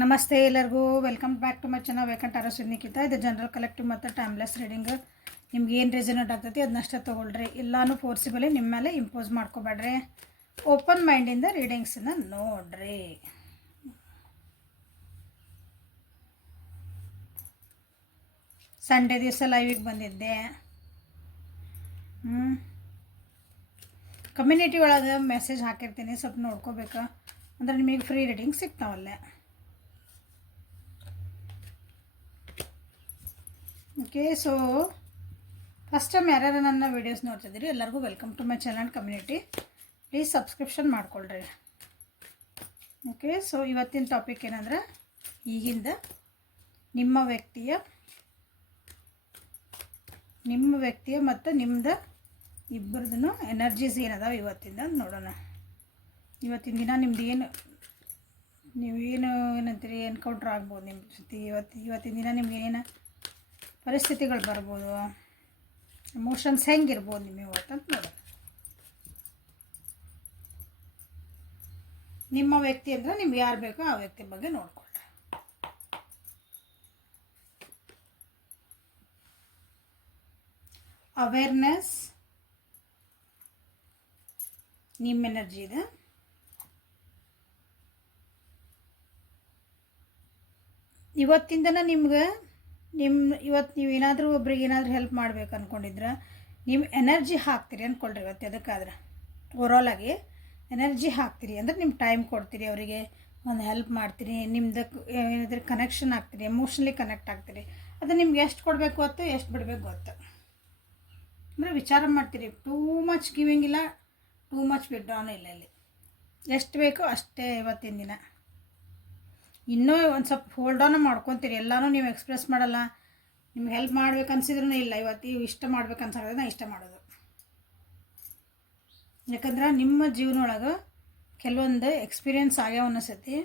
ನಮಸ್ತೆ ಎಲ್ಲರಿಗೂ welcome back to my channel ವೇಕೆಂಟ್ ಆರೋ ನಿಖಿತಾ. ಇದು ಜನರಲ್ ಕಲೆಕ್ಟಿವ್ ಮತ್ತು ಟೈಮ್ಲೆಸ್ ರೀಡಿಂಗ್. ನಿಮ್ಗೆ ಏನು ರೆಸನೇಟ್ ಆಗ್ತೈತಿ ಅದನ್ನಷ್ಟೇ ತೊಗೊಳ್ರಿ. ಎಲ್ಲನೂ ಫೋರ್ಸಿಬಲಿ ನಿಮ್ಮ ಮೇಲೆ ಇಂಪೋಸ್ ಮಾಡ್ಕೋಬೇಡ್ರಿ. ಓಪನ್ ಮೈಂಡಿಂದ ರೀಡಿಂಗ್ಸನ್ನು ನೋಡ್ರಿ. ಸಂಡೇ ದಿವಸ ಲೈವಿಗೆ ಬಂದಿದ್ದೆ. ಕಮ್ಯುನಿಟಿ ಒಳಗೆ ಮೆಸೇಜ್ ಹಾಕಿರ್ತೀನಿ, ಸ್ವಲ್ಪ ನೋಡ್ಕೋಬೇಕು ಅಂದ್ರೆ ನಿಮಗೆ ಫ್ರೀ ರೀಡಿಂಗ್ ಸಿಗ್ತಾವಲ್ಲೇ. ಓಕೆ, ಸೊ ಫಸ್ಟ್ ಟೈಮ್ ಯಾರ್ಯಾರು ನನ್ನ ವೀಡಿಯೋಸ್ ನೋಡ್ತಿದ್ದೀರಿ ಎಲ್ಲರಿಗೂ welcome to my channel community. Please subscription ಮಾಡ್ಕೊಳ್ರಿ. ಓಕೆ, ಸೊ ಇವತ್ತಿನ ಟಾಪಿಕ್ ಏನಂದ್ರೆ ಈಗಿಂದ ನಿಮ್ಮ ವ್ಯಕ್ತಿಯ ಮತ್ತು ನಿಮ್ಮದು ಇಬ್ಬರದೂ ಎನರ್ಜೀಸ್ ಏನದಾವ ಇವತ್ತಿಂದ ನೋಡೋಣ. ಇವತ್ತಿನ ದಿನ ನಿಮ್ದು ಏನಂತೀರಿ ಎನ್ಕೌಂಟ್ರ್ ಆಗ್ಬೋದು ನಿಮ್ಮ ಜೊತೆ. ಇವತ್ತಿನ ದಿನ ನಿಮ್ಗೆ ಏನೇನು ಪರಿಸ್ಥಿತಿಗಳು ಬರ್ಬೋದು, ಎಮೋಷನ್ಸ್ ಹೆಂಗಿರ್ಬೋದು ನಿಮಗೆ ಇವತ್ತಂತ ನೋಡೋಣ. ನಿಮ್ಮ ವ್ಯಕ್ತಿ ಅಂದರೆ ನಿಮ್ಗೆ ಯಾರು ಬೇಕೋ ಆ ವ್ಯಕ್ತಿ ಬಗ್ಗೆ ನೋಡ್ಕೊಳ್ರಿ. ಅವೇರ್ನೆಸ್ ನಿಮ್ಮ ಎನರ್ಜಿ ಇದೆ. ಇವತ್ತಿಂದನ ನಿಮ್ಗೆ ಇವತ್ತು ನೀವು ಏನಾದರೂ ಒಬ್ರಿಗೆ ಏನಾದರೂ ಹೆಲ್ಪ್ ಮಾಡ್ಬೇಕು ಅಂದ್ಕೊಂಡಿದ್ರೆ ನೀವು ಎನರ್ಜಿ ಹಾಕ್ತೀರಿ ಅಂದ್ಕೊಳ್ರಿ. ಇವತ್ತು ಅದಕ್ಕಾದ್ರೆ ಓವರಾಲಾಗಿ ಎನರ್ಜಿ ಹಾಕ್ತೀರಿ ಅಂದರೆ ನಿಮ್ಮ ಟೈಮ್ ಕೊಡ್ತೀರಿ, ಅವರಿಗೆ ಒಂದು ಹೆಲ್ಪ್ ಮಾಡ್ತೀರಿ, ನಿಮ್ದಕ್ಕೆ ಏನಾದರೂ ಕನೆಕ್ಷನ್ ಆಗ್ತೀರಿ, ಎಮೋಷ್ನಲಿ ಕನೆಕ್ಟ್ ಆಗ್ತೀರಿ. ಅದು ನಿಮ್ಗೆ ಎಷ್ಟು ಕೊಡಬೇಕು ಗೊತ್ತು, ಎಷ್ಟು ಬಿಡಬೇಕು ಗೊತ್ತು ಅಂದರೆ ವಿಚಾರ ಮಾಡ್ತೀರಿ. ಟೂ ಮಚ್ ಗಿವಿಂಗ್ ಇಲ್ಲ, ಟೂ ಮಚ್ ವಿಡ್ರಾನು ಇಲ್ಲ. ಇಲ್ಲಿ ಎಷ್ಟು ಬೇಕೋ ಅಷ್ಟೇ ಇವತ್ತಿನ ದಿನ. ಇನ್ನೂ ಒಂದು ಸ್ವಲ್ಪ ಹೋಲ್ಡ್ ಆನ್ ಮಾಡ್ಕೊತೀರಿ. ಎಲ್ಲನೂ ನೀವು ಎಕ್ಸ್ಪ್ರೆಸ್ ಮಾಡಲ್ಲ. ನಿಮ್ಗೆ ಹೆಲ್ಪ್ ಮಾಡ್ಬೇಕು ಅನ್ಸಿದ್ರೂ ಇಲ್ಲ. ಇವತ್ತು ಇಷ್ಟ ಮಾಡ್ಬೇಕು ಅನ್ಸೋದು ನಾ ಇಷ್ಟ ಮಾಡೋದು. ಯಾಕಂದ್ರೆ ನಿಮ್ಮ ಜೀವನೊಳಗೆ ಕೆಲವೊಂದು ಎಕ್ಸ್ಪೀರಿಯನ್ಸ್ ಆಗ್ಯಾವ ಅನ್ನಿಸತಿ.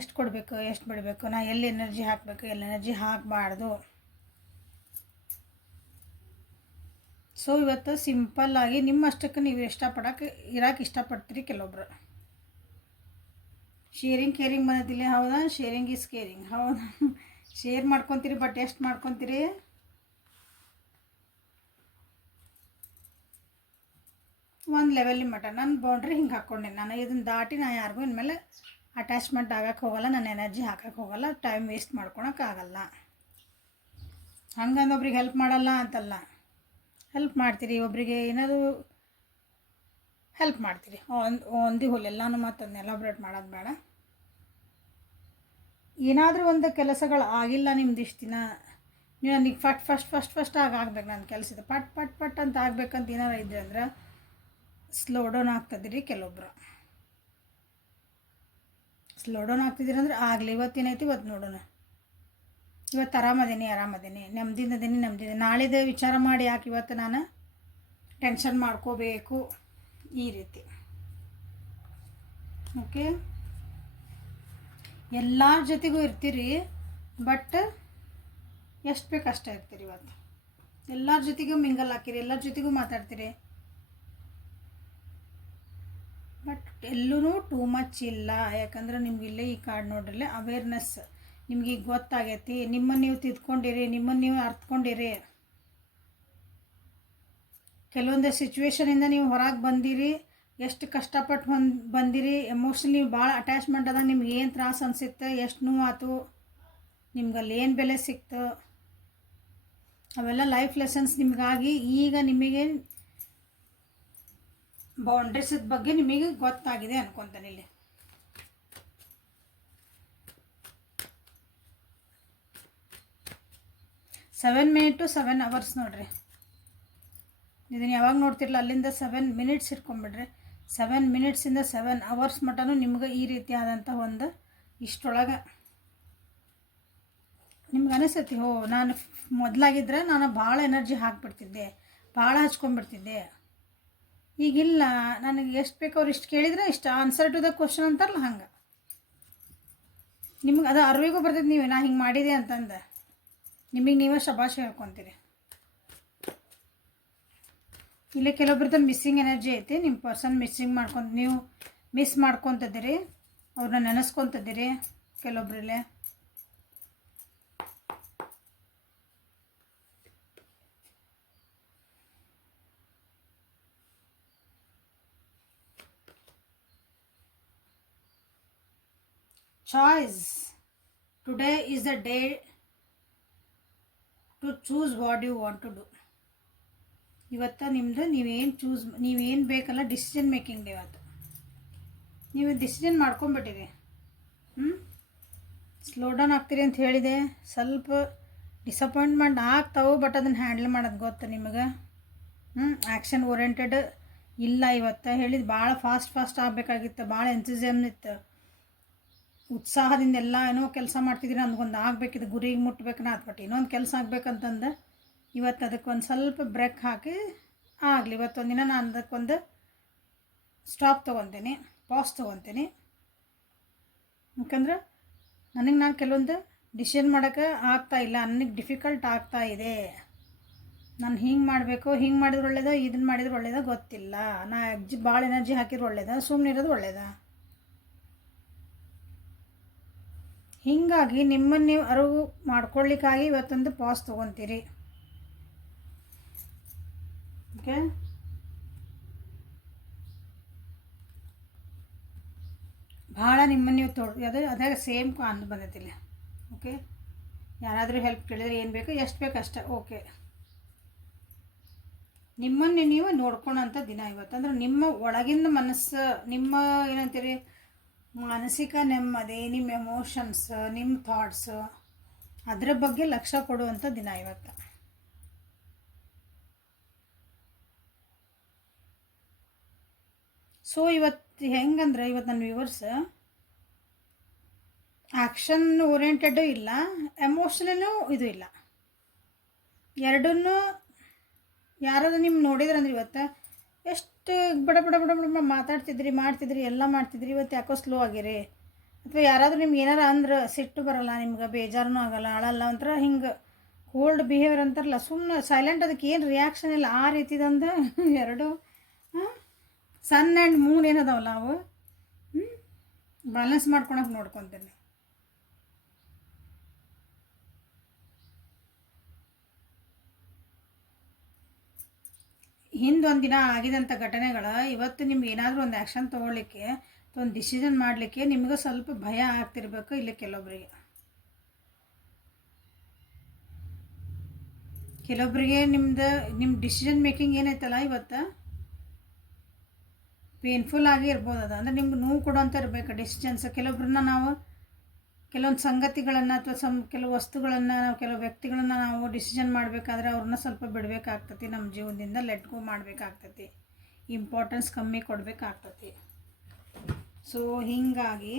ಎಷ್ಟು ಕೊಡಬೇಕು, ಎಷ್ಟು ಬಿಡಬೇಕು, ನಾ ಎಲ್ಲಿ ಎನರ್ಜಿ ಹಾಕಬೇಕು, ಎಲ್ಲಿ ಎನರ್ಜಿ ಹಾಕಬಾರ್ದು. ಸೊ ಇವತ್ತು ಸಿಂಪಲ್ಲಾಗಿ ನಿಮ್ಮಷ್ಟಕ್ಕೆ ನೀವು ಇರೋಕೆ ಇಷ್ಟಪಡ್ತೀರಿ. ಕೆಲವೊಬ್ರು ಶೇರಿಂಗ್ ಕೇರಿಂಗ್ ಬಂದಿಲ್ಲ, ಹೌದಾ? ಶೇರಿಂಗ್ ಈಸ್ ಕೇರಿಂಗ್, ಹೌದಾ? ಶೇರ್ ಮಾಡ್ಕೊತೀರಿ, ಬಟ್ ಎಷ್ಟು ಮಾಡ್ಕೊತೀರಿ? ಒಂದು ಲೆವೆಲ್ ಮಟ್ಟ ನನ್ನ ಬೌಂಡ್ರಿ ಹಿಂಗೆ ಹಾಕ್ಕೊಂಡೆ ನಾನು. ಇದನ್ನು ದಾಟಿ ನಾನು ಯಾರಿಗೂ ಇನ್ಮೇಲೆ ಅಟ್ಯಾಚ್ಮೆಂಟ್ ಆಗಕ್ಕೆ ಹೋಗಲ್ಲ, ನನ್ನ ಎನರ್ಜಿ ಹಾಕಕ್ಕೆ ಹೋಗಲ್ಲ, ಟೈಮ್ ವೇಸ್ಟ್ ಮಾಡ್ಕೊಳಕ್ಕಾಗಲ್ಲ. ಹಂಗಂದು ಒಬ್ರಿಗೆ ಹೆಲ್ಪ್ ಮಾಡಲ್ಲ ಅಂತಲ್ಲ, ಹೆಲ್ಪ್ ಮಾಡ್ತೀರಿ. ಒಬ್ಬರಿಗೆ ಏನಾದರೂ ಹೆಲ್ಪ್ ಮಾಡ್ತೀರಿ. ಒಂದಿ ಹೋಲ್ ಎಲ್ಲನೂ ಮತ್ತೊಂದು ಎಲಾಬ್ರೇಟ್ ಮಾಡೋದು ಬೇಡ. ಏನಾದರೂ ಒಂದು ಕೆಲಸಗಳು ಆಗಿಲ್ಲ ನಿಮ್ದು ಇಷ್ಟು ದಿನ, ನೀವು ನನಗೆ ಫಸ್ಟ್ ಆಗ್ಬೇಕು ನನ್ನ ಕೆಲಸ ಇದೆ, ಪಟ್ ಅಂತ ಆಗ್ಬೇಕಂತ ಏನಾರು ಇದ್ರೆ ಅಂದ್ರೆ ಸ್ಲೋ ಡೌನ್ ಆಗ್ತದಿರಿ. ಕೆಲವೊಬ್ರು ಸ್ಲೋ ಡೌನ್ ಆಗ್ತಿದ್ದೀರಿ ಅಂದ್ರೆ ಆಗಲಿ. ಇವತ್ತೇನೈತಿ ಇವತ್ತು ನೋಡೋಣ. ಇವತ್ತು ಆರಾಮದೇನಿ, ನೆಮ್ಮದಿದ್ದೀನಿ. ನಾಳಿದೆ ವಿಚಾರ ಮಾಡಿ ಯಾಕೆ ಇವತ್ತು ನಾನು ಟೆನ್ಷನ್ ಮಾಡ್ಕೋಬೇಕು ಈ ರೀತಿ. ಓಕೆ, ಎಲ್ಲರ ಜೊತೆಗೂ ಇರ್ತೀರಿ, ಬಟ್ ಎಷ್ಟು ಬೇಕು ಅಷ್ಟೇ ಇರ್ತೀರಿ. ಇವತ್ತು ಎಲ್ಲರ ಜೊತೆಗೂ ಮಿಂಗಲ್ ಹಾಕಿರಿ, ಎಲ್ಲರ ಜೊತೆಗೂ ಮಾತಾಡ್ತೀರಿ, ಬಟ್ ಎಲ್ಲೂ ಟೂ ಮಚ್ ಇಲ್ಲ. ಯಾಕಂದ್ರೆ ನಿಮಗಿಲ್ಲೇ ಈ ಕಾರ್ಡ್ ನೋಡ್ರಲ್ಲೇ ಅವೇರ್ನೆಸ್ ನಿಮ್ಗೆ ಈಗ ಗೊತ್ತಾಗೈತಿ. ನಿಮ್ಮನ್ನು ನೀವು ತಿದ್ಕೊಂಡಿರಿ, ನಿಮ್ಮನ್ನು ನೀವು ಅರ್ಥಕೊಂಡಿರಿ. ಕೆಲವೊಂದು ಸಿಚುವೇಶನಿಂದ ನೀವು ಹೊರಗೆ ಬಂದಿರಿ, ಎಷ್ಟು ಕಷ್ಟಪಟ್ಟು ಬಂದಿರಿ. ಎಮೋಷ್ನಲಿ ಭಾಳ ಅಟ್ಯಾಚ್ಮೆಂಟ್ ಅದ. ನಿಮ್ಗೆ ಏನು ತ್ರಾಸು ಅನಿಸುತ್ತೆ, ಎಷ್ಟು ನೋವು ಆಯ್ತು, ನಿಮ್ಗಲ್ಲಿ ಏನು ಬೆಲೆ ಸಿಕ್ತು, ಅವೆಲ್ಲ ಲೈಫ್ ಲೆಸನ್ಸ್ ನಿಮಗಾಗಿ ಈಗ ನಿಮಗೆ ಬೌಂಡ್ರೀಸ್ ಬಗ್ಗೆ ನಿಮಗೆ ಗೊತ್ತಾಗಿದೆ ಅನ್ಕೊತಾನೆ. ಇಲ್ಲಿ 7 minutes to 7 hours ನೋಡ್ರಿ. ಇದನ್ನು ಯಾವಾಗ ನೋಡ್ತಿರಲ್ಲ ಅಲ್ಲಿಂದ 7 minutes ಇಟ್ಕೊಂಡ್ಬಿಡ್ರಿ. 7 minutesಯಿಂದ 7 hours ಮಟನೂ ನಿಮ್ಗೆ ಈ ರೀತಿಯಾದಂಥ ಒಂದು ಇಷ್ಟೊಳಗೆ ನಿಮ್ಗೆ ಅನಿಸ್ತೈತಿ, ನಾನು ಮೊದಲಾಗಿದ್ದರೆ ನಾನು ಭಾಳ ಎನರ್ಜಿ ಹಾಕ್ಬಿಡ್ತಿದ್ದೆ, ಭಾಳ ಹಚ್ಕೊಂಡ್ಬಿಡ್ತಿದ್ದೆ. ಈಗಿಲ್ಲ, ನನಗೆ ಎಷ್ಟು ಬೇಕು ಅವ್ರು ಇಷ್ಟು ಕೇಳಿದರೆ ಇಷ್ಟು ಆನ್ಸರ್ ಟು ದ ಕ್ವಶನ್ ಅಂತಾರಲ್ಲ ಹಂಗೆ ನಿಮ್ಗೆ ಅದು ಅರಿವಿಗೂ ಬರ್ತೈತಿ. ನೀವು ನಾ ಹಿಂಗೆ ಮಾಡಿದೆ ಅಂತಂದು ನಿಮಗೆ ನೀವೇ ಶಬಾಷ್ ಹೇಳ್ಕೊತೀರಿ. ಇಲ್ಲಿ ಕೆಲವೊಬ್ರದ್ದು ಮಿಸ್ಸಿಂಗ್ ಎನರ್ಜಿ ಐತಿ. ನಿಮ್ಮ ಪರ್ಸನ್ ನೀವು ಮಿಸ್ ಮಾಡ್ಕೊತಿದ್ದೀರಿ. ಅವ್ರನ್ನ ನೆನೆಸ್ಕೊತಿದ್ದೀರಿ ಕೆಲವೊಬ್ಬರಲ್ಲೇ. Choice. Today is the day to choose what you want to do. ಇವತ್ತು ನಿಮ್ಮದು ನೀವೇನು ಬೇಕಲ್ಲ ಡಿಸಿಷನ್ ಮೇಕಿಂಗ್ ಡೇ ಇವತ್ತು. ನೀವು ಡಿಸಿಷನ್ ಮಾಡ್ಕೊಂಬಿಟ್ಟಿರಿ. ಸ್ಲೋ ಡೌನ್ ಆಗ್ತೀರಿ ಅಂತ ಹೇಳಿದೆ. ಸ್ವಲ್ಪ ಡಿಸಪಾಯಿಂಟ್ಮೆಂಟ್ ಆಗ್ತಾವೆ, ಬಟ್ ಅದನ್ನು ಹ್ಯಾಂಡಲ್ ಮಾಡೋದು ಗೊತ್ತು ನಿಮಗೆ. ಆ್ಯಕ್ಷನ್ ಓರಿಯೆಂಟೆಡ್ ಇಲ್ಲ. ಇವತ್ತು ಹೇಳಿದ್ದು ಭಾಳ ಫಾಸ್ಟ್ ಆಗಬೇಕಾಗಿತ್ತು. ಭಾಳ ಎಂಥೂಸಿಯಾಸಮ್ ಇತ್ತು, ಉತ್ಸಾಹದಿಂದ ಎಲ್ಲ ಏನೋ ಕೆಲಸ ಮಾಡ್ತಿದ್ದೀರಿ. ಅಂದ್ಕೊಂಡು ಆಗಬೇಕಿದ್ದು ಗುರಿಗೆ ಮುಟ್ಬೇಕನ್ನ ಬಟ್ ಇನ್ನೊಂದು ಕೆಲಸ ಆಗ್ಬೇಕಂತಂದು ಇವತ್ತು ಅದಕ್ಕೆ ಒಂದು ಸ್ವಲ್ಪ ಬ್ರೇಕ್ ಹಾಕಿ ಆಗಲಿ. ಇವತ್ತೊಂದಿನ ನಾನು ಅದಕ್ಕೊಂದು ಸ್ಟಾಪ್ ತೊಗೊತೀನಿ, ಪಾಸ್ ತೊಗೊತೀನಿ. ಯಾಕಂದ್ರೆ ನಾನು ಕೆಲವೊಂದು ಡಿಸಿಷನ್ ಮಾಡೋಕ್ಕೆ ಆಗ್ತಾಯಿಲ್ಲ, ನನಗೆ ಡಿಫಿಕಲ್ಟ್ ಆಗ್ತಾಯಿದೆ. ನಾನು ಹಿಂಗೆ ಮಾಡಬೇಕು, ಹಿಂಗೆ ಮಾಡಿದ್ರೆ ಒಳ್ಳೇದ, ಇದನ್ನು ಮಾಡಿದ್ರೆ ಒಳ್ಳೇದ ಗೊತ್ತಿಲ್ಲ. ನಾ ಭಾಳ ಎನರ್ಜಿ ಹಾಕಿದ್ರೆ ಒಳ್ಳೇದ, ಸುಮ್ಮನೆ ಇರೋದು ಒಳ್ಳೇದ. ಹೀಗಾಗಿ ನಿಮ್ಮನ್ನು ನೀವು ಅರಿವು ಮಾಡ್ಕೊಳ್ಳಿಕ್ಕಾಗಿ ಇವತ್ತೊಂದು ಪಾಸ್ ತೊಗೊತೀರಿ. ಓಕೆ, ಭಾಳ ನಿಮ್ಮನ್ನು ನೀವು ಅದೇ ಸೇಮ್ ಅಂದು ಬಂದೈತಿಲ್ಲ. ಓಕೆ, ಯಾರಾದರೂ ಹೆಲ್ಪ್ ಕೇಳಿದ್ರೆ ಏನು ಬೇಕು, ಎಷ್ಟು ಬೇಕು ಅಷ್ಟೇ. ಓಕೆ, ನಿಮ್ಮನ್ನು ನೀವು ನೋಡ್ಕೊಳೋಂಥ ದಿನ ಇವತ್ತು. ಅಂದ್ರೆ ನಿಮ್ಮ ಒಳಗಿನ ಮನಸ್ಸು, ನಿಮ್ಮ ಏನಂತೀರಿ ಮಾನಸಿಕ ನೆಮ್ಮದಿ, ನಿಮ್ಮ ಎಮೋಷನ್ಸ್, ನಿಮ್ಮ ಥಾಟ್ಸು, ಅದರ ಬಗ್ಗೆ ಲಕ್ಷ್ಯ ಕೊಡುವಂಥ ದಿನ ಇವತ್ತು. ಸೊ ಇವತ್ತು ಹೆಂಗಂದ್ರೆ ಇವತ್ತು ನನ್ನ ವ್ಯೂವರ್ಸ್ ಆ್ಯಕ್ಷನ್ ಓರಿಯೆಂಟೆಡ್ಡು ಇಲ್ಲ, ಎಮೋಷನಲ್ಲೂ ಇದು ಇಲ್ಲ, ಎರಡನ್ನೂ. ಯಾರಾದ್ರೂ ನಿಮ್ಮ ನೋಡಿದ್ರಂದ್ರೆ ಇವತ್ತು ಎಷ್ಟು ಬಡ ಬಡ ಬಡ ಬಡ ಮಾತಾಡ್ತಿದ್ರಿ, ಮಾಡ್ತಿದ್ರಿ, ಎಲ್ಲ ಮಾಡ್ತಿದ್ರಿ, ಇವತ್ತು ಯಾಕೋ ಸ್ಲೋ ಆಗಿರಿ. ಅಥವಾ ಯಾರಾದರೂ ನಿಮ್ಗೆ ಏನಾರ ಅಂದ್ರೆ ಸಿಟ್ಟು ಬರಲ್ಲ, ನಿಮ್ಗೆ ಬೇಜಾರನೂ ಆಗಲ್ಲ, ಅಳಲ್ಲ, ಒಂಥರ ಹಿಂಗೆ ಕೋಲ್ಡ್ ಬಿಹೇವಿಯರ್ ಅಂತಾರಲ್ಲ, ಸುಮ್ಮನೆ ಸೈಲೆಂಟ್, ಅದಕ್ಕೆ ಏನು ರಿಯಾಕ್ಷನ್ ಇಲ್ಲ, ಆ ರೀತಿದಂದು ಎರಡು ಸನ್ ಆ್ಯಂಡ್ ಮೂನ್ ಏನದಾವಲ್ಲ ಅವು ಬ್ಯಾಲೆನ್ಸ್ ಮಾಡ್ಕೊಳಕ್ಕೆ ನೋಡ್ಕೊತೀನಿ. ಹಿಂದೊಂದು ದಿನ ಆಗಿದಂಥ ಘಟನೆಗಳು ಇವತ್ತು ನಿಮ್ಗೆ ಏನಾದರೂ ಒಂದು ಆ್ಯಕ್ಷನ್ ತೊಗೊಳ್ಲಿಕ್ಕೆ, ಒಂದು ಡಿಸಿಷನ್ ಮಾಡಲಿಕ್ಕೆ ನಿಮ್ಗೆ ಸ್ವಲ್ಪ ಭಯ ಆಗ್ತಿರ್ಬೇಕು. ಇಲ್ಲಿ ಕೆಲವೊಬ್ಬರಿಗೆ ನಿಮ್ಮ ಡಿಸಿಷನ್ ಮೇಕಿಂಗ್ ಏನೈತಲ್ಲ ಇವತ್ತು ಪೇನ್ಫುಲ್ ಆಗಿ ಇರ್ಬೋದು. ಅದು ಅಂದರೆ ನಿಮ್ಗೆ ನೋವು ಕೊಡೋಂಥ ಇರಬೇಕು ಡಿಸಿಷನ್ಸ್. ಕೆಲವೊಬ್ಬರನ್ನ ನಾವು ಕೆಲವೊಂದು ಸಂಗತಿಗಳನ್ನು ಅಥವಾ ಕೆಲವು ವಸ್ತುಗಳನ್ನು, ನಾವು ಕೆಲವು ವ್ಯಕ್ತಿಗಳನ್ನು ನಾವು ಡಿಸಿಷನ್ ಮಾಡಬೇಕಾದ್ರೆ ಅವ್ರನ್ನ ಸ್ವಲ್ಪ ಬಿಡಬೇಕಾಗ್ತತಿ, ನಮ್ಮ ಜೀವನದಿಂದ ಲೆಟ್ ಗೋ ಮಾಡಬೇಕಾಗ್ತತಿ, ಇಂಪಾರ್ಟೆನ್ಸ್ ಕಮ್ಮಿ ಕೊಡಬೇಕಾಗ್ತತಿ. ಸೊ ಹೀಗಾಗಿ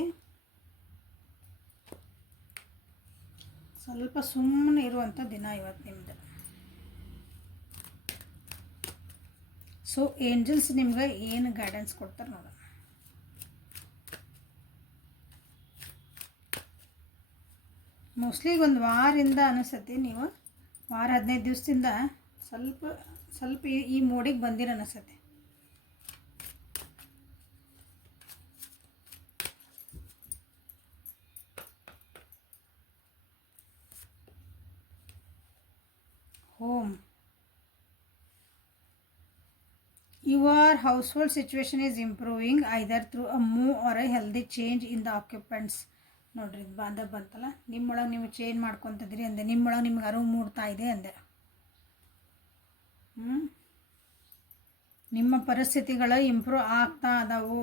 ಸ್ವಲ್ಪ ಸುಮ್ಮನೆ ಇರುವಂಥ ದಿನ ಇವತ್ತು ನಿಮ್ಮದು. ಸೊ ಏಂಜಲ್ಸ್ ನಿಮ್ಗೆ ಏನು ಗೈಡೆನ್ಸ್ ಕೊಡ್ತಾರೆ ನೋಡೋಣ. ಮೋಸ್ಟ್ಲಿ ಒಂದು ವಾರದಿಂದ ಅನಿಸತ್ತೆ, ನೀವು ವಾರ 15 ದಿವಸದಿಂದ ಸ್ವಲ್ಪ ಈ ಮೋಡಿಗೆ ಬಂದಿರ ಅನಿಸತ್ತೆ. Home, your household situation is improving either through a move or a healthy change in the occupants. ನೋಡ್ರಿ, ಇದು ಬಂತಲ್ಲ, ನಿಮ್ಮೊಳಗೆ ನೀವು ಚೇಂಜ್ ಮಾಡ್ಕೊತಿದ್ರಿ ಅಂದೆ, ನಿಮ್ಮೊಳಗೆ ನಿಮ್ಗೆ ಅರಿವು ಮೂಡ್ತಾ ಇದೆ ಅಂದೆ. ನಿಮ್ಮ ಪರಿಸ್ಥಿತಿಗಳು ಇಂಪ್ರೂವ್ ಆಗ್ತಾ ಅದಾವು.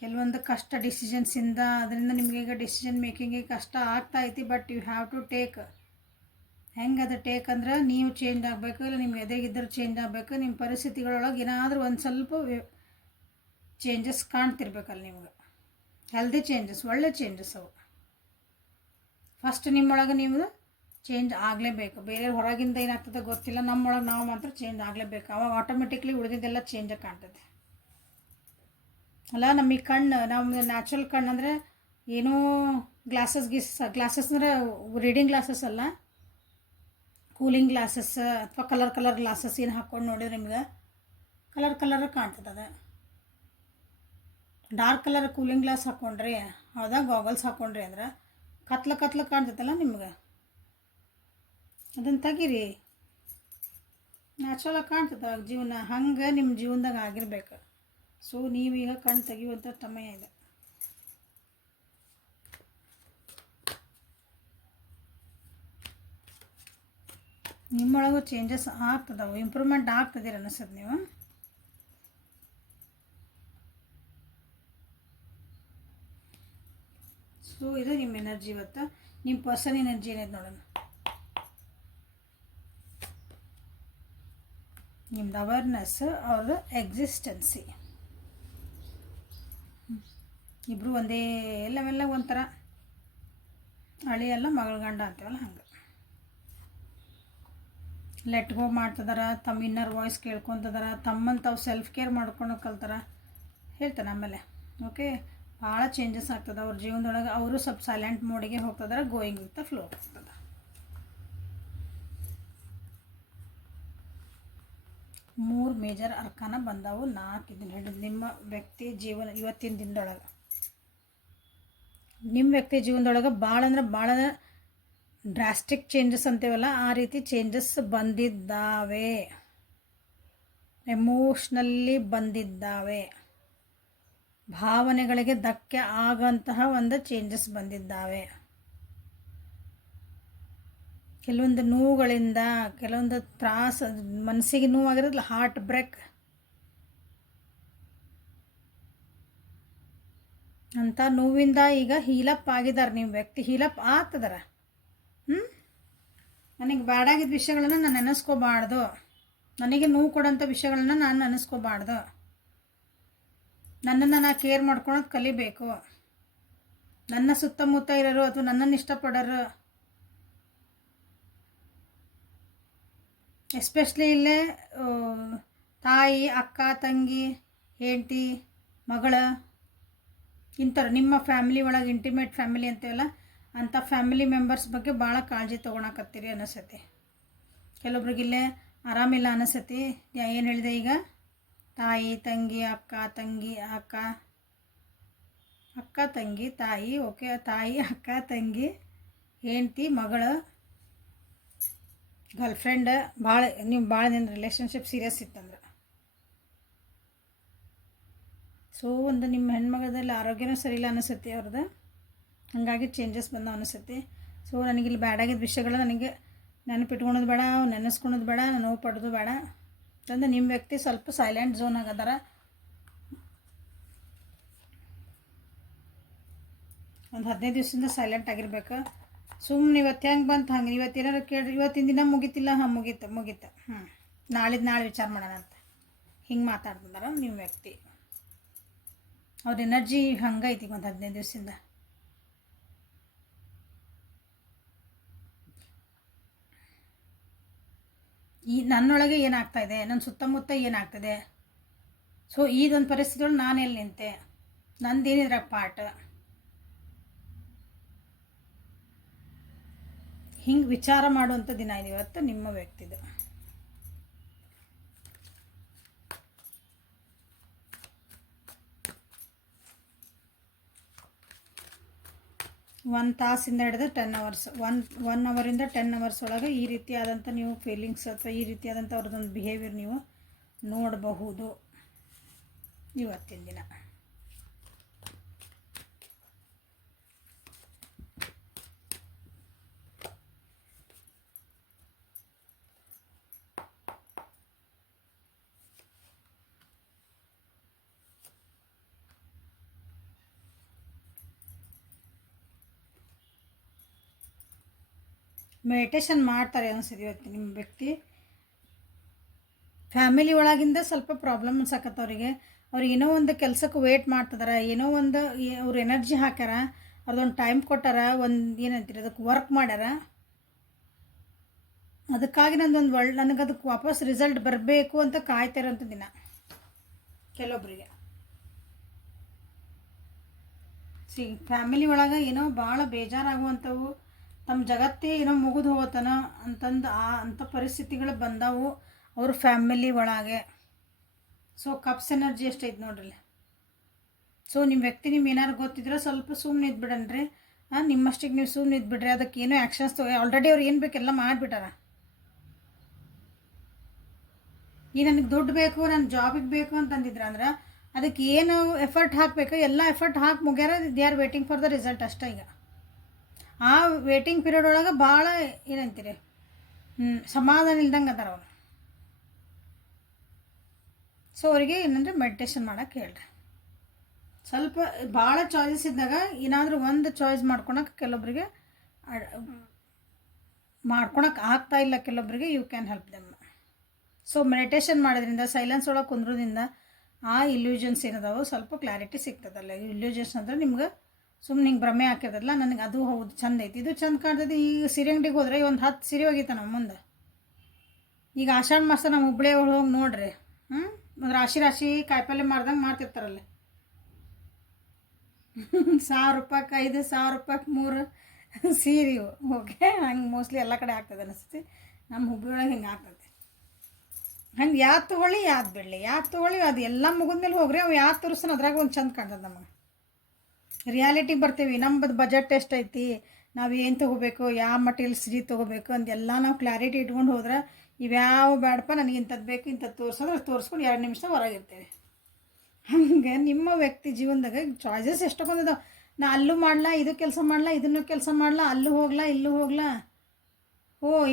ಕೆಲವೊಂದು ಕಷ್ಟ ಡಿಸಿಷನ್ಸಿಂದ, ಅದರಿಂದ ನಿಮಗೆ ಈಗ ಡಿಸಿಷನ್ ಮೇಕಿಂಗಿಗೆ ಕಷ್ಟ ಆಗ್ತಾ ಐತಿ. But you have to take. ಹೆಂಗೆ ಅದು ಟೇಕ್ ಅಂದ್ರೆ ನೀವು ಚೇಂಜ್ ಆಗಬೇಕು, ಇಲ್ಲ ನಿಮ್ಮ ಎದೆಗಿದ್ದರೂ ಚೇಂಜ್ ಆಗಬೇಕು. ನಿಮ್ಮ ಪರಿಸ್ಥಿತಿಗಳೊಳಗೆ ಏನಾದರೂ ಒಂದು ಸ್ವಲ್ಪ ಚೇಂಜಸ್ ಕಾಣ್ತಿರ್ಬೇಕಲ್ಲ ನಿಮ್ಗೆ, ಹೆಲ್ದಿ ಚೇಂಜಸ್, ಒಳ್ಳೆ ಚೇಂಜಸ್ ಅವು. ಫಸ್ಟ್ ನಿಮ್ಮೊಳಗೆ ನೀವು ಚೇಂಜ್ ಆಗಲೇಬೇಕು. ಬೇರೆ ಹೊರಗಿಂದ ಏನಾಗ್ತದೆ ಗೊತ್ತಿಲ್ಲ, ನಮ್ಮೊಳಗೆ ನಾವು ಮಾತ್ರ ಚೇಂಜ್ ಆಗಲೇಬೇಕು. ಅವಾಗ ಆಟೋಮೆಟಿಕ್ಲಿ ಉಳಿದಿದ್ದೆಲ್ಲ ಚೇಂಜ್ ಕಾಣ್ತದೆ ಅಲ್ಲ. ನಮಗೆ ಕಣ್ಣು, ನಮ್ಮ ನ್ಯಾಚುರಲ್ ಕಣ್ಣು ಅಂದರೆ ಏನೋ ಗ್ಲಾಸಸ್ ಅಂದರೆ ರೀಡಿಂಗ್ ಗ್ಲಾಸಸ್ ಅಲ್ಲ, ಕೂಲಿಂಗ್ ಗ್ಲಾಸಸ್ ಅಥವಾ ಕಲರ್ ಗ್ಲಾಸಸ್ ಏನು ಹಾಕ್ಕೊಂಡು ನೋಡಿದ್ರೆ ನಿಮ್ಗೆ ಕಲರ್ ಕಾಣ್ತದೆ. ಡಾರ್ಕ್ ಕಲರ್ ಕೂಲಿಂಗ್ ಗ್ಲಾಸ್ ಹಾಕ್ಕೊಂಡ್ರಿ, ಹೌದಾ, ಗಾಗಲ್ಸ್ ಹಾಕ್ಕೊಂಡ್ರಿ ಅಂದ್ರೆ ಕತ್ಲ ಕಾಣ್ತೈತಲ್ಲ ನಿಮ್ಗೆ, ಅದನ್ನು ತೆಗೀರಿ. ನ್ಯಾಚುರಲಾಗಿ ಕಾಣ್ತದೆ ಜೀವನ, ಹಂಗೆ ನಿಮ್ಮ ಜೀವನದಾಗ ಆಗಿರ್ಬೇಕು. ಸೊ ನೀವೀಗ ಕಣ್ಣು ತೆಗಿಯುವಂಥ ಸಮಯ ಇದೆ. ನಿಮ್ಮೊಳಗೂ ಚೇಂಜಸ್ ಆಗ್ತದವು, ಇಂಪ್ರೂವ್ಮೆಂಟ್ ಆಗ್ತದಿರ ಅನಿಸ್ತದೆ ನೀವು. ಸೊ ಇದು ನಿಮ್ಮ ಎನರ್ಜಿ ಇವತ್ತು. ನಿಮ್ಮ ಪರ್ಸನ್ ಎನರ್ಜಿ ಏನೈತೆ ನೋಡೋಣ. ನಿಮ್ದು ಅವೇರ್ನೆಸ್, ಅವ್ರದ್ದು ಎಕ್ಸಿಸ್ಟೆನ್ಸಿ, ಇಬ್ಬರು ಒಂದೇ ಲೆವೆಲ್ಲಾಗ ಒಂಥರ ಅಳಿಯಲ್ಲ ಮಗಳ ಗಂಡ ಅಂತೀವಲ್ಲ ಹಂಗೆ ಲೆಟ್ ಗೋ ಮಾಡ್ತಿದಾರ. ತಮ್ಮ ಇನ್ನರ್ ವಾಯ್ಸ್ ಕೇಳ್ಕೊತಿದಾರ, ತಮ್ಮನ್ನು ತಾವು ಸೆಲ್ಫ್ ಕೇರ್ ಮಾಡ್ಕೊಂಡು ಕಲ್ತಾರ ಹೇಳ್ತಾನೆ. ಆಮೇಲೆ ಓಕೆ, ಭಾಳ ಚೇಂಜಸ್ ಆಗ್ತದೆ ಅವ್ರ ಜೀವನದೊಳಗೆ. ಅವರು ಸ್ವಲ್ಪ ಸೈಲೆಂಟ್ ಮೋಡಿಗೆ ಹೋಗ್ತಿದಾರೆ, ಗೋಯಿಂಗ್ ವಿತ್ ದ ಫ್ಲೋ ಆಗ್ತದೆ. ಮೂರು ಮೇಜರ್ ಅರ್ಕಾನ ಬಂದವು, 4 ದಿನ ಹಿಡಿದು ನಿಮ್ಮ ವ್ಯಕ್ತಿ ಜೀವನ ಇವತ್ತಿನ ದಿನದೊಳಗೆ. ನಿಮ್ಮ ವ್ಯಕ್ತಿ ಜೀವನದೊಳಗೆ ಭಾಳ ಅಂದ್ರೆ ಭಾಳ ಡ್ರಾಸ್ಟಿಕ್ ಚೇಂಜಸ್ ಅಂತೀವಲ್ಲ, ಆ ರೀತಿ ಚೇಂಜಸ್ ಬಂದಿದ್ದಾವೆ. ಎಮೋಷ್ನಲ್ಲಿ ಬಂದಿದ್ದಾವೆ, ಭಾವನೆಗಳಿಗೆ ಧಕ್ಕೆ ಆಗೋಂತಹ ಒಂದು ಚೇಂಜಸ್ ಬಂದಿದ್ದಾವೆ. ಕೆಲವೊಂದು ನೋವುಗಳಿಂದ, ಕೆಲವೊಂದು ತ್ರಾಸು, ಮನಸ್ಸಿಗೆ ನೋವಾಗಿರೋದಿಲ್ಲ, ಹಾರ್ಟ್ ಬ್ರೇಕ್ ಅಂತ ನೋವಿಂದ ಈಗ ಹೀಲಪ್ ಆಗಿದ್ದಾರೆ. ನಿಮ್ಮ ವ್ಯಕ್ತಿ ಹೀಲಪ್ ಆಗ್ತದಾರ. ನನಗೆ ಬ್ಯಾಡಾಗಿದ್ದ ವಿಷಯಗಳನ್ನು ನಾನು ನೆನೆಸ್ಕೋಬಾರ್ದು, ನನಗೆ ನೋವು ಕೊಡೋಂಥ ವಿಷಯಗಳನ್ನ ನಾನು ನೆನೆಸ್ಕೋಬಾರ್ದು, ನನ್ನನ್ನು ನಾನು ಕೇರ್ ಮಾಡ್ಕೊಳೋದು ಕಲಿಬೇಕು. ನನ್ನ ಸುತ್ತಮುತ್ತ ಇರೋರು ಅಥವಾ ನನ್ನನ್ನು ಇಷ್ಟಪಡೋರು, ಎಸ್ಪೆಷಲಿ ಇಲ್ಲೇ ತಾಯಿ, ಅಕ್ಕ, ತಂಗಿ, ಹೆಂಡತಿ, ಮಗಳ, ಇಂಥವ್ರು ನಿಮ್ಮ ಫ್ಯಾಮಿಲಿ ಒಳಗೆ ಇಂಟಿಮೇಟ್ ಫ್ಯಾಮಿಲಿ ಅಂತೀವಲ್ಲ ಅಂಥ ಫ್ಯಾಮಿಲಿ ಮೆಂಬರ್ಸ್ ಬಗ್ಗೆ ಭಾಳ ಕಾಳಜಿ ತೊಗೊಳಕತ್ತೀರಿ ಅನಿಸತಿ. ಕೆಲವೊಬ್ರಿಗಿಲ್ಲೇ ಆರಾಮಿಲ್ಲ ಅನಿಸತಿ. ಏನು ಹೇಳಿದೆ ಈಗ? ತಾಯಿ, ತಂಗಿ, ಅಕ್ಕ, ತಂಗಿ, ಅಕ್ಕ ತಂಗಿ, ತಾಯಿ, ಓಕೆ, ತಾಯಿ, ಅಕ್ಕ, ತಂಗಿ, ಹೆಂಡತಿ, ಮಗಳು, ಗರ್ಲ್ಫ್ರೆಂಡ್, ಭಾಳ ನೀವು ಭಾಳ ದಿನ ರಿಲೇಷನ್ಶಿಪ್ ಸೀರಿಯಸ್ ಇತ್ತಂದ್ರೆ. ಸೊ ಒಂದು ನಿಮ್ಮ ಹೆಣ್ಮಗದಲ್ಲಿ ಆರೋಗ್ಯನೂ ಸರಿ ಇಲ್ಲ ಅನಿಸುತ್ತೆ ಅವ್ರದ್ದು, ಹಾಗಾಗಿ ಚೇಂಜಸ್ ಬಂದ ಅನಿಸುತ್ತೆ. ಸೊ ನನಗಿಲ್ಲಿ ಬ್ಯಾಡಾಗಿದ್ದ ವಿಷಯಗಳು ನನಗೆ ನೆನಪಿಟ್ಕೊಳೋದು ಬೇಡ, ನೆನೆಸ್ಕೊಳೋದು ಬೇಡ, ನೋವು ಪಡೋದು ಬೇಡ ಅಂತಂದು ನಿಮ್ಮ ವ್ಯಕ್ತಿ ಸ್ವಲ್ಪ ಸೈಲೆಂಟ್ ಝೋನ್ ಆಗದಾರ. ಒಂದು 15 ದಿವಸದಿಂದ ಸೈಲೆಂಟ್ ಆಗಿರ್ಬೇಕು. ಸುಮ್ಮನೆ ಇವತ್ತು ಹೆಂಗೆ ಬಂತು ಹಂಗೆ, ಇವತ್ತು ಏನಾರು ಕೇಳಿರಿ, ಇವತ್ತಿನ ದಿನ ಮುಗೀತಿಲ್ಲ, ಮುಗೀತು ನಾಳೆ ವಿಚಾರ ಮಾಡೋಣ ಅಂತ ಹಿಂಗೆ ಮಾತಾಡ್ತಿದಾರ ನಿಮ್ಮ ವ್ಯಕ್ತಿ. ಅವ್ರ ಎನರ್ಜಿ ಹಂಗೈತಿ ಒಂದು 15 ದಿವಸದಿಂದ. ಈ ನನ್ನೊಳಗೆ ಏನಾಗ್ತಾಯಿದೆ, ನನ್ನ ಸುತ್ತಮುತ್ತ ಏನಾಗ್ತದೆ, ಸೊ ಇದೊಂದು ಪರಿಸ್ಥಿತಿಯೊಳಗೆ ನಾನು ಎಲ್ಲಿ ನಿಂತೆ, ನಂದೇನಿದ್ರ ಪಾರ್ಟ್, ಹಿಂಗೆ ವಿಚಾರ ಮಾಡುವಂಥ ದಿನ ಇದೆ ಇವತ್ತು ನಿಮ್ಮ ವ್ಯಕ್ತಿದು. ಒನ್ ತಾಸಿಂದ ಹಿಡಿದು 10 ಅವರ್ಸ್, ಒನ್ ಅವರಿಂದ 10 ಅವರ್ಸ್ ಒಳಗೆ ಈ ರೀತಿಯಾದಂಥ ನೀವು ಫೀಲಿಂಗ್ಸ್ ಅಥವಾ ಈ ರೀತಿಯಾದಂಥ ಅವ್ರದ್ದೊಂದು ಬಿಹೇವಿಯರ್ ನೀವು ನೋಡಬಹುದು ಇವತ್ತಿನ ದಿನ. ಮೆಡಿಟೇಷನ್ ಮಾಡ್ತಾರೆ ಅನಿಸಿದೆ ಇವತ್ತು ನಿಮ್ಮ ವ್ಯಕ್ತಿ. ಫ್ಯಾಮಿಲಿ ಒಳಗಿಂದ ಸ್ವಲ್ಪ ಪ್ರಾಬ್ಲಮ್ ಅನ್ಸಕತ್ತವ್ರಿಗೆ. ಅವ್ರು ಏನೋ ಒಂದು ಕೆಲಸಕ್ಕೆ ವೇಟ್ ಮಾಡ್ತಿದಾರೆ, ಏನೋ ಒಂದು ಅವ್ರು ಎನರ್ಜಿ ಹಾಕ್ಯಾರ, ಅವ್ರದ್ದೊಂದು ಟೈಮ್ ಕೊಟ್ಟಾರ, ಒಂದು ಏನಂತೀರಿ ಅದಕ್ಕೆ ವರ್ಕ್ ಮಾಡ್ಯಾರ, ಅದಕ್ಕಾಗಿ ನನಗೆ ಅದಕ್ಕೆ ವಾಪಸ್ ರಿಸಲ್ಟ್ ಬರಬೇಕು ಅಂತ ಕಾಯ್ತಿರೋಂಥ ದಿನ ಕೆಲವೊಬ್ಬರಿಗೆ. ಫ್ಯಾಮಿಲಿ ಒಳಗೆ ಏನೋ ಭಾಳ ಬೇಜಾರಾಗುವಂಥವು, ತಮ್ಮ ಜಗತ್ತೇ ಏನೋ ಮುಗಿದು ಹೋಗೋತನ ಅಂತಂದು ಅಂಥ ಪರಿಸ್ಥಿತಿಗಳು ಬಂದವು ಅವ್ರ ಫ್ಯಾಮಿಲಿ ಒಳಗೆ. ಸೊ ಕಪ್ಸ್ ಎನರ್ಜಿ ಎಷ್ಟೈತೆ ನೋಡ್ರಿ, ಸೊ ನಿಮ್ಮ ವ್ಯಕ್ತಿ ನಿಮ್ಮ ಏನಾರು ಗೊತ್ತಿದ್ರೆ ಸ್ವಲ್ಪ ಸುಮ್ಮನೆ ಇದ್ಬಿಡನ್ರಿ. ನಿಮ್ಮಷ್ಟಿಗೆ ನೀವು ಸುಮ್ಮನೆ ಇದ್ಬಿಡ್ರಿ. ಅದಕ್ಕೆ ಏನೋ ಆ್ಯಕ್ಷನ್ಸ್ ಆಲ್ರೆಡಿ ಅವ್ರು ಏನು ಬೇಕೆಲ್ಲ ಮಾಡಿಬಿಟ್ಟಾರ. ಈಗ ನನಗೆ ದುಡ್ಡು ಬೇಕು, ನನ್ನ ಜಾಬಿಗೆ ಬೇಕು ಅಂತಂದಿದ್ರ ಅಂದ್ರೆ ಅದಕ್ಕೆ ಏನು ಎಫರ್ಟ್ ಹಾಕಬೇಕು ಎಲ್ಲ ಎಫರ್ಟ್ ಹಾಕಿ ಮುಗ್ಯಾರ. They are waiting for the result ಅಷ್ಟೇ. ಈಗ ಆ ವೇಟಿಂಗ್ ಪೀರಿಯಡ್ ಒಳಗೆ ಭಾಳ ಏನಂತೀರಿ ಸಮಾಧಾನ ಇಲ್ದಂಗೆ ಅದಾರ ಅವರು. ಸೊ ಅವರಿಗೆ ಏನಂದರೆ ಮೆಡಿಟೇಷನ್ ಮಾಡೋಕ್ಕೆ ಹೇಳ್ರಿ. ಸ್ವಲ್ಪ ಭಾಳ ಚಾಯ್ಸಸ್ ಇದ್ದಾಗ ಏನಾದರೂ ಒಂದು ಚಾಯ್ಸ್ ಮಾಡ್ಕೊಳಕ್ಕೆ ಕೆಲವೊಬ್ಬರಿಗೆ ಮಾಡ್ಕೊಳಕ್ಕೆ ಆಗ್ತಾಯಿಲ್ಲ, ಕೆಲವೊಬ್ಬರಿಗೆ you can help them. So meditation ಮಾಡೋದ್ರಿಂದ, ಸೈಲೆನ್ಸ್ ಒಳಗೆ ಕುಂದ್ರೋದ್ರಿಂದ ಆ ಇಲ್ಯೂಷನ್ಸ್ ಏನದಾವೋ ಸ್ವಲ್ಪ ಕ್ಲಾರಿಟಿ ಸಿಗ್ತದಲ್ಲ. ಇಲ್ಯೂಷನ್ಸ್ ಅಂದರೆ ನಿಮ್ಗೆ ಸುಮ್ಮನೆ ಹಿಂಗೆ ಭ್ರಮೆ ಹಾಕಿರೋದಲ್ಲ, ನನಗೆ ಅದು ಹೌದು ಚಂದ ಐತಿ, ಇದು ಚಂದ ಕಾಣ್ತದೆ. ಈಗ ಸೀರೆ ಅಂಗಡಿಗೆ ಹೋದ್ರೆ ಒಂದು 10 ಸೀರೆ ಹೋಗಿತ್ತ ನಮ್ಮ ಮುಂದೆ. ಈಗ ಆಷಾಢ ಮಾಸ ನಮ್ಮ ಹುಬ್ಬಳ್ಳಿ ಒಳಗೆ ಹೋಗಿ ನೋಡ್ರಿ, ರಾಶಿ ರಾಶಿ ಕಾಯಿಪಲ್ಲೆ ಮಾರ್ದಂಗೆ ಮಾಡ್ತಿರ್ತಾರಲ್ಲಿ. 1000 ರೂಪಾಯ್ಗೆ 5, 1000 ರೂಪಾಯ್ಗೆ 3 ಸೀರೆ. ಓಕೆ, ಹಂಗೆ ಮೋಸ್ಟ್ಲಿ ಎಲ್ಲ ಕಡೆ ಆಗ್ತದೆ ಅನಿಸ್ತೈತಿ. ನಮ್ಮ ಹುಬ್ಬಳ್ಳಿ ಒಳಗೆ ಹಿಂಗೆ ಆಗ್ತದೆ. ಹಂಗೆ ಯಾವ್ದು ತೊಗೊಳ್ಳಿ ಯಾವ್ದು ಬಿಡಲಿ, ಯಾವ್ದು ತೊಗೊಳ್ಳಿ ಅದು ಎಲ್ಲ ಮುಗಿದ್ಮೇಲೆ ಹೋಗ್ರಿ. ಅವು ಯಾವ್ದು ತೋರಿಸ್ತಾನೆ ಅದ್ರಾಗ ಒಂದು ಚಂದ ಕಾಣ್ತದೆ. ನಮಗೆ ರಿಯಾಲಿಟಿಗೆ ಬರ್ತೀವಿ, ನಮ್ಮದು ಬಜೆಟ್ ಎಷ್ಟೈತಿ, ನಾವು ಏನು ತೊಗೋಬೇಕು, ಯಾವ ಮಟೀರಿಯಲ್ಸ್ ತೊಗೋಬೇಕು ಅಂತೆಲ್ಲ ನಾವು ಕ್ಲಾರಿಟಿ ಇಟ್ಕೊಂಡು ಹೋದ್ರೆ ಇವ್ಯಾವ ಬೇಡಪ್ಪ, ನನಗೆ ಇಂಥದ್ದು ಬೇಕು ಇಂಥದ್ದು ತೋರಿಸೋದ್ರೆ ತೋರಿಸ್ಕೊಂಡು 2 ನಿಮಿಷ ಹೊರಗಿರ್ತೇವೆ. ಹಂಗೆ ನಿಮ್ಮ ವ್ಯಕ್ತಿ ಜೀವನದಾಗ ಚಾಯ್ಸಸ್ ಎಷ್ಟೊಂದಿದಾವೆ. ನಾ ಅಲ್ಲೂ ಮಾಡಲ, ಇದು ಕೆಲಸ ಮಾಡಲ, ಇದನ್ನು ಕೆಲಸ ಮಾಡಲ, ಅಲ್ಲೂ ಹೋಗ್ಲಾ ಇಲ್ಲೂ ಹೋಗ್ಲಾ.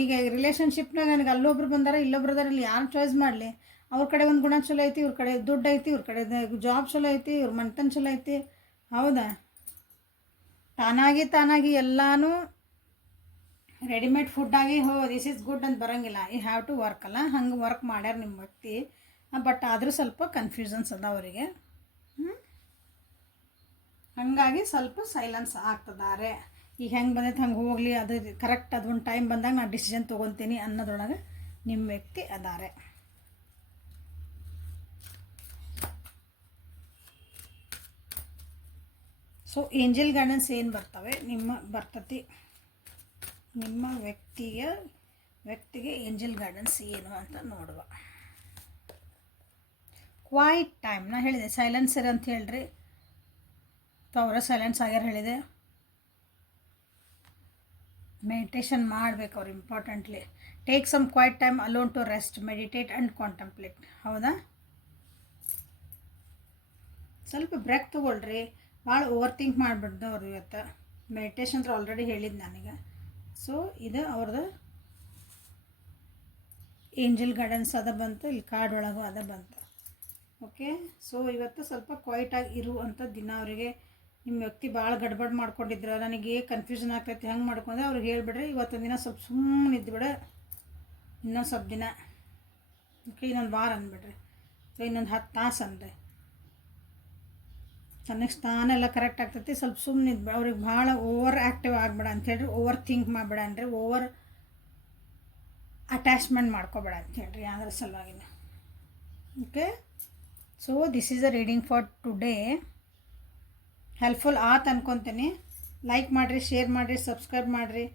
ಈಗ ರಿಲೇಷನ್ಶಿಪ್ನಾಗ ನನಗೆ ಅಲ್ಲೊಬ್ರು ಬಂದಾರ ಇಲ್ಲೊಬ್ರು ಅದಾರ, ಇಲ್ಲಿ ಯಾರು ಚಾಯ್ಸ್ ಮಾಡಲಿ? ಅವ್ರ ಕಡೆ ಒಂದು ಗುಣ ಚಲೋ ಐತಿ, ಇವ್ರ ಕಡೆ ದುಡ್ಡು ಐತಿ, ಇವ್ರ ಕಡೆ ಜಾಬ್ ಚಲೋ ಐತಿ, ಇವ್ರ ಮನೆತನ ಚಲೋ ಐತಿ. ಹೌದಾ? ತಾನಾಗಿ ಎಲ್ಲನೂ ರೆಡಿಮೇಡ್ ಫುಡ್ಡಾಗಿ ದಿಸ್ ಈಸ್ ಗುಡ್ ಅಂತ ಬರೋಂಗಿಲ್ಲ. ಯು ಹ್ಯಾವ್ ಟು ವರ್ಕ್ ಅಲ್ಲ. ಹಂಗೆ ವರ್ಕ್ ಮಾಡ್ಯಾರ ನಿಮ್ಮ ವ್ಯಕ್ತಿ. ಬಟ್ ಆದರೂ ಸ್ವಲ್ಪ ಕನ್ಫ್ಯೂಷನ್ಸ್ ಅದ ಅವರಿಗೆ. ಹಾಗಾಗಿ ಸ್ವಲ್ಪ ಸೈಲೆನ್ಸ್ ಆಗ್ತದಾರೆ. ಈಗ ಹೆಂಗೆ ಬಂದೈತೆ ಹಂಗೆ ಹೋಗಲಿ, ಅದು ಕರೆಕ್ಟ್ ಅದೊಂದು ಟೈಮ್ ಬಂದಾಗ ನಾನು ಡಿಸಿಷನ್ ತೊಗೊತೀನಿ ಅನ್ನೋದ್ರೊಳಗೆ ನಿಮ್ಮ ವ್ಯಕ್ತಿ ಅದಾರೆ. ಸೊ ಏಂಜಲ್ ಗೈಡೆನ್ಸ್ ಏನು ಬರ್ತವೆ ನಿಮ್ಮ ವ್ಯಕ್ತಿಗೆ ಏಂಜಲ್ ಗೈಡೆನ್ಸ್ ಏನು ಅಂತ ನೋಡುವ. ಕ್ವೈಟ್ ಟೈಮ್ ನಾ ಹೇಳಿದೆ, ಸೈಲೆನ್ಸರ್ ಅಂತ ಹೇಳ್ರಿ. ಅವರ ಸೈಲೆನ್ಸ್ ಆಗ್ಯಾರ ಹೇಳಿದೆ. ಮೆಡಿಟೇಷನ್ ಮಾಡಬೇಕು ಅವ್ರು importantly. Take some quiet time alone to rest, meditate and contemplate. ಹೌದಾ? ಸ್ವಲ್ಪ ಬ್ರೇಕ್ ತೊಗೊಳ್ರಿ. ಭಾಳ ಓವರ್ ಥಿಂಕ್ ಮಾಡಿಬಿಡ್ದು ಅವ್ರು. ಇವತ್ತು ಮೆಡಿಟೇಷನ್ ಆಲ್ರೆಡಿ ಹೇಳಿದ್ದು ನನಗೆ. ಸೊ ಇದು ಅವ್ರದ್ದು ಏಂಜಲ್ ಗೈಡೆನ್ಸ್ ಅದ ಬಂತು, ಇಲ್ಲಿ ಕಾರ್ಡ್ ಒಳಗೂ ಅದ ಬಂತು. ಓಕೆ, ಸೊ ಇವತ್ತು ಸ್ವಲ್ಪ ಕ್ವೈಟಾಗಿ ಇರುವಂಥ ದಿನ ಅವರಿಗೆ. ನಿಮ್ಮ ವ್ಯಕ್ತಿ ಭಾಳ ಗಡ್ಬಡ್ ಮಾಡ್ಕೊಂಡಿದ್ರು, ನನಗೆ ಕನ್ಫ್ಯೂಷನ್ ಆಗ್ತೈತಿ ಹೆಂಗೆ ಮಾಡ್ಕೊಂಡ್ರೆ ಅವ್ರಿಗೆ ಹೇಳಿಬಿಡ್ರಿ. ಇವತ್ತೊಂದು ದಿನ ಸ್ವಲ್ಪ ಸುಮ್ಮನೆ ಇದ್ದುಬಿಡ, ಇನ್ನೊಂದು ಸ್ವಲ್ಪ ದಿನ. ಓಕೆ, ಇನ್ನೊಂದು ವಾರ ಅಂದ್ಬಿಡ್ರಿ, ಸೊ ಇನ್ನೊಂದು 10 ತಾಸು ಅಂದ್ರಿ. ತನಗೆ ಸ್ಥಾನ ಕರೆಕ್ಟ್ ಆಗ್ತೈತಿ. ಸ್ವಲ್ಪ ಸುಮ್ಮನೆ ಇದ್ಬೇಡ. ಅವ್ರಿಗೆ ಭಾಳ ಓವರ್ ಆ್ಯಕ್ಟಿವ್ ಆಗಬೇಡ ಅಂಥೇಳ್ರಿ. ಓವರ್ ಥಿಂಕ್ ಮಾಡಬೇಡ ಅನ್ರಿ. ಓವರ್ ಅಟ್ಯಾಚ್ಮೆಂಟ್ ಮಾಡ್ಕೋಬೇಡ ಅಂಥೇಳ್ರಿ ಯಾವ್ದ್ರ ಸಲುವಾಗಿನ. Okay, so this is a reading for today. Helpful ಆತ್ ಅನ್ಕೊತೀನಿ. ಲೈಕ್ ಮಾಡಿರಿ, ಶೇರ್ ಮಾಡಿರಿ, ಸಬ್ಸ್ಕ್ರೈಬ್ ಮಾಡಿರಿ.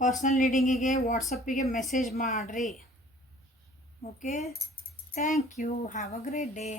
ಪರ್ಸ್ನಲ್ ರೀಡಿಂಗಿಗೆ ವಾಟ್ಸಪ್ಪಿಗೆ ಮೆಸೇಜ್ ಮಾಡಿರಿ. Okay, thank you. Have a great day.